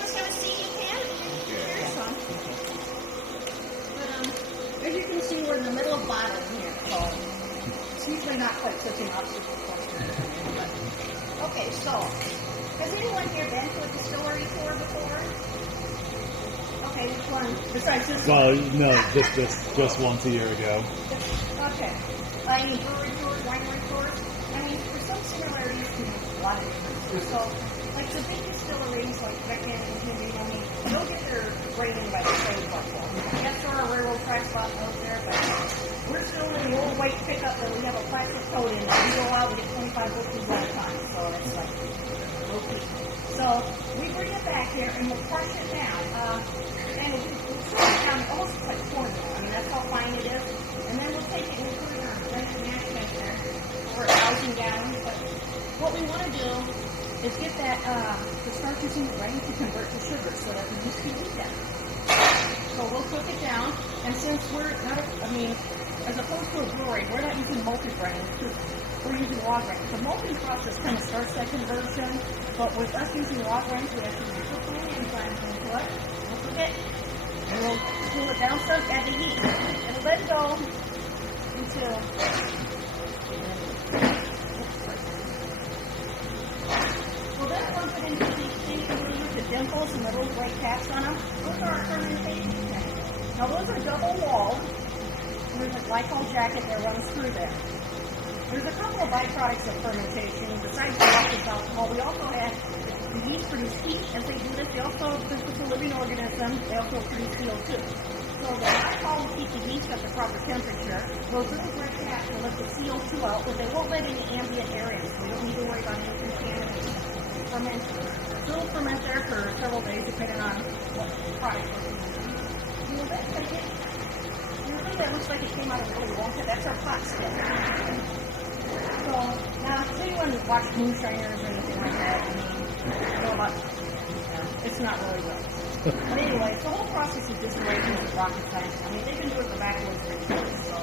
want us to have a seat, you can. Here's some. But as you can see, we're in the middle of bottling here, so it's usually not quite such an obstacle question. Okay, so has anyone here been to a distillery tour before? Okay, which one? Besides this Well, one? no, just once a year ago. Okay. Any brewery tours, winery tours? I mean, there's some similarities to a lot of differences. So, like the big distilleries, like Beckett and Henry, I mean, they'll get their grading by the trade level. Yes, there are railroad track spots out there, but we're still in the old white pickup that we have a plastic coat in that we go out and get 25 bookings at a time. So it's like, okay. So we bring it back here and we'll crush it down. And we'll crush it down almost like cornmeal. I mean, that's how fine it is. And then we'll take it and we'll put it in our mash maker over 1,000 gallons. But what we want to do is get that, the starches in the grain to convert to sugar so that we use to eat them. So we'll cook it down, and since we're not, as opposed to a brewery, we're not using malted grain, we're using raw grain. The malting process kind of starts that conversion, but with us using raw grain, we actually put the enzymes into it. We'll cook it, and we'll cool it down some, add the heat, and let it go until... Well, then once it into these things, we'll use the dimples and the little white caps on them. Those are our fermentation tanks. Now, those are double-walled. There's a glycol jacket that runs through there. There's a couple of byproducts of fermentation. Besides the lactic alcohol, we also have the yeast produce heat. As they do this, they also, since it's a living organism, they also produce CO2. So the glycol will keep the yeast at the proper temperature. Those little gray caps will let the CO2 out, but they won't let any ambient air in, so we don't need to worry about any contamination. Ferment. It'll ferment there for several days, depending on what product we're using. You'll then take it. Usually that looks like it came out of really Wonka. That's our pot still. So now, if anyone watched Moonshiners or anything like that, you know about it's not really good. But anyway, the whole process is just amazing with rocket science. I mean, they've been doing the backwoods for years. So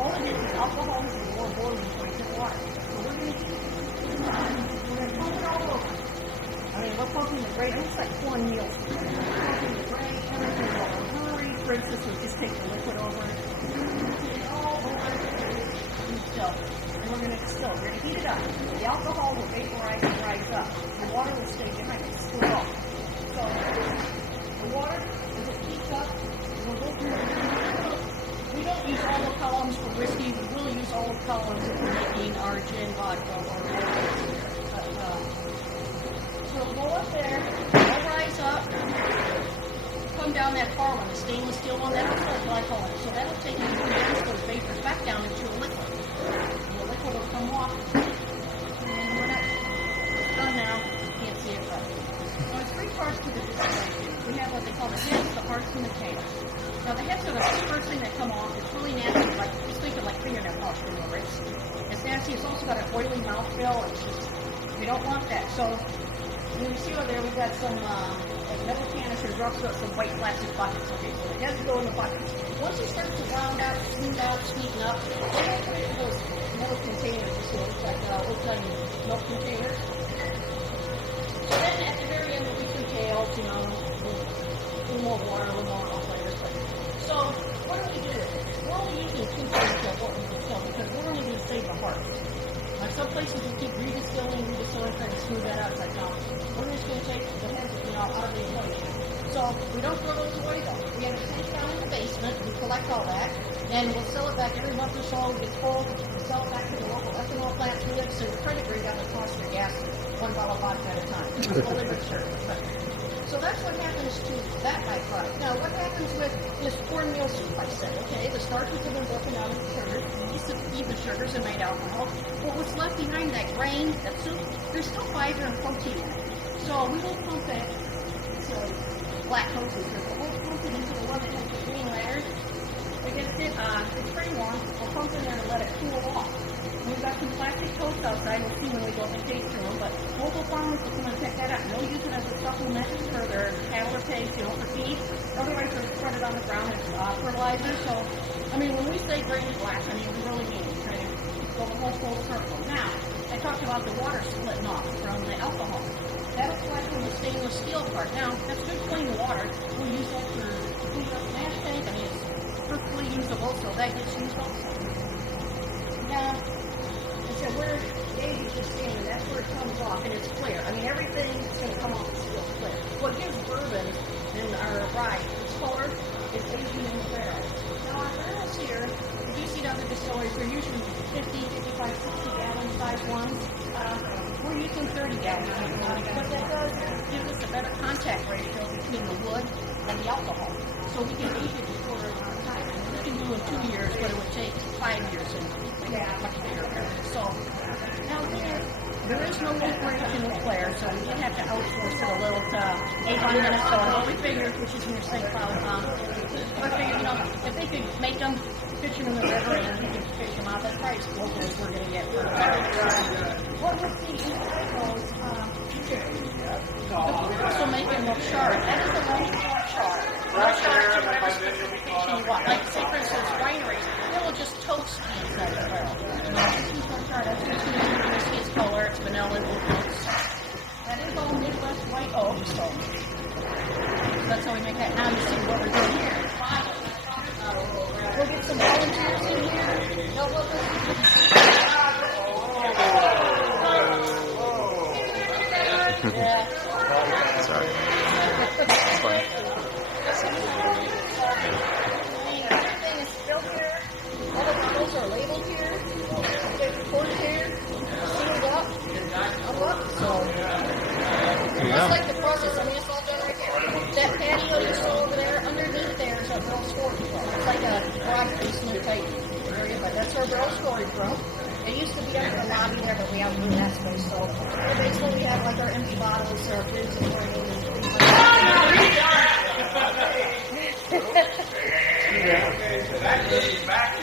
all it is alcohol is a lower boiling point of water. So we're going to pump it all over. I mean, we're pumping the grain. It looks like cornmeal. We're pumping the grain, everything over. Brewery, for instance, would just take the liquid over it. Put it all over and still. And we're going to distill. We're going to heat it up. The alcohol will vaporize and rise up. The water will stay behind it. It's still off. So the water, as it heats up, we'll go through it. We don't use all the columns for whiskey. We will use all the columns if we're making our gin, vodka, or whatever. So go up there, it'll rise up, come down that far one, the stainless steel one, that'll put glycol in it. So that'll take you from those vapors back down into a liquid. And the liquid will come off. And when it's done now, you can't see it, but there's three parts to the distillation. We have what they call the heads, the hearts, and the tails. Now the heads are the first thing that come off. It's really nasty, like just think of like fingernail polish remover. It's nasty. It's also got an oily mouthfeel. It's just, we don't want that. So when you see over there, we've got some like metal canisters, or also some white plastic buckets. Okay, so the heads go in the buckets. Once it starts to round out, smooth out, sweeten up, we're going to put it in those metal containers. So it's like old-time milk containers. So then at the very end, there'll be some tails, a little more water, a little more flavor. So what do we do with it? We're only using 2 things of what we distill because we're only going to save the heart. Like some places we keep redistilling, trying to smooth that out. It's like, no, we're just going to take the heads, out of the equation. So we don't throw those away though. We have a tank down in the basement. We collect all that, and we'll sell it back every month or so. We get full, we sell it back to the local ethanol plant. We have to credit grade down the cost of gas, $1 vodka at a time. Fully researched. So that's what happens to that byproduct. Now, what happens with this cornmeal soup, I said? Okay, the starches have been broken out into sugars. These feed the sugars and made alcohol. But what's left behind that grain, that soup, there's still fiber and protein in it. So we will pump it to lactose, but we'll pump it into the one that has the green layers. We get it, it's pretty warm. We'll pump it in there and let it cool off. We've got some plastic toast outside. We'll see when we go and taste through them. But local farmers will come and check that out. And they'll use it as a supplement for their cattle or pigs, for feed. Otherwise, they'll spread it on the ground as fertilizer. So, when we say grain glass, we really mean it. Trying to go the whole full circle. Now, I talked about the water splitting off from the alcohol. That'll collect in the stainless steel part. Now, that's good clean water. We'll use that for cleaning up the mash tank. I mean, it's perfectly usable, so that gets used also. Now, I said, where Dave is just standing, that's where it comes off, and it's clear. I mean, everything that's going to come off is still clear. What gives bourbon and our rye its color is aging in the barrel. Now, our barrels here, if you see other distilleries, they're usually 50, 55, 60 gallon size ones. We're using 30 gallons. What that does is it gives us a better contact ratio between the wood and the alcohol. So we can age it for a long time. We can do it in 2 years, but it would take 5 years and much bigger barrels. So now there is no corporation with Claire, so we did have to outsource it a little to Avon, Minnesota. But we figured, which is near St. Cloud, we figured, if they could make them, fish them in the river, and we could fish them out, that's probably as close as we're going to get for what we're seeing inside those, we're also making milk chard. That is a long chard. Milk chard to whatever specification you want. Like, say, for instance, wineries, they will just toast the inside the barrel. This is milk chard. That's what you see its color. It's vanilla and oats. That is all Midwest white oak, so that's how we make that. Now you see what we're doing here. We'll get some volunteers in here. They'll help us. Yeah. Sorry. It's fine. Everything is still here. All the bottles are labeled here. They're recorded here. Sealed up. So that's like the process. I mean, it's all done right here. That patio you saw over there, underneath there is our barrel storage room. It's like a garage basement type area, but that's our barrel storage room. It used to be under the lobby there, but we outgrew that space. So in the basement we have like our empty bottles, our fridge and things like that.